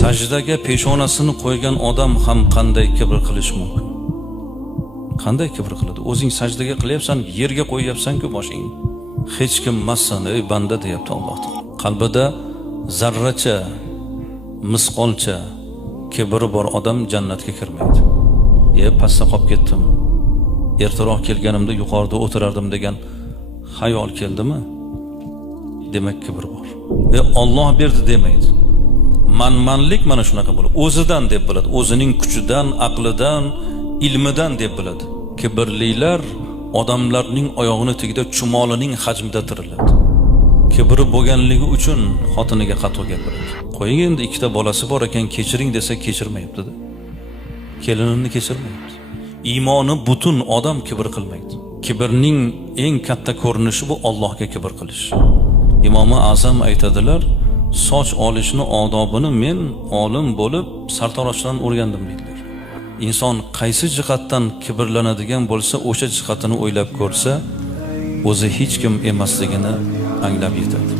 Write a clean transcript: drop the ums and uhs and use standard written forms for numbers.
Sajdaga peshonasini qo'ygan odam ham qanday kibr qilish mumkin? Qanday kibr qiladi? O'zing sajdaga qilyapsan, yerga qo'yyapsan-ku boshingni. Hech kim emassan, ey banda deyapti Alloh taolo. Qalbida zarracha, misqolcha kibri bor odam jannatga kirmaydi. Pastda qolib ketdim. Ertaroq kelganimda yuqorida o'tirardim degan xayol keldimi? Demak kibr bor. Alloh berdi demaydi. Manmanlik mana shunaqa bo'ladi. O'zidan deb biladi. O'zining kuchidan, aqlidan, ilmidan deb biladi. Kibrlilar odamlarning oyog'ini tagida chumolining hajmida tiriladi. Kibri bo'lganligi uchun xotiniga qattiq gapiradi. Qo'ying endi ikkita bolasi bor ekan, kechiring desa kechirmayapti-da. Kelinini kechirmayapti. Iymoni butun odam kibr qilmaydi. Kibrning eng katta ko'rinishi bu Allohga kibr qilish. Imom Azam aytadilar, soch olishni odobini men olim bo'lib sartaroshdan o'rgandim dedilar. Inson qaysi jihatdan kibrlanadigan bo'lsa, o'sha jihatini o'ylab ko'rsa, o'zi hech kim emasligini anglab yetadi.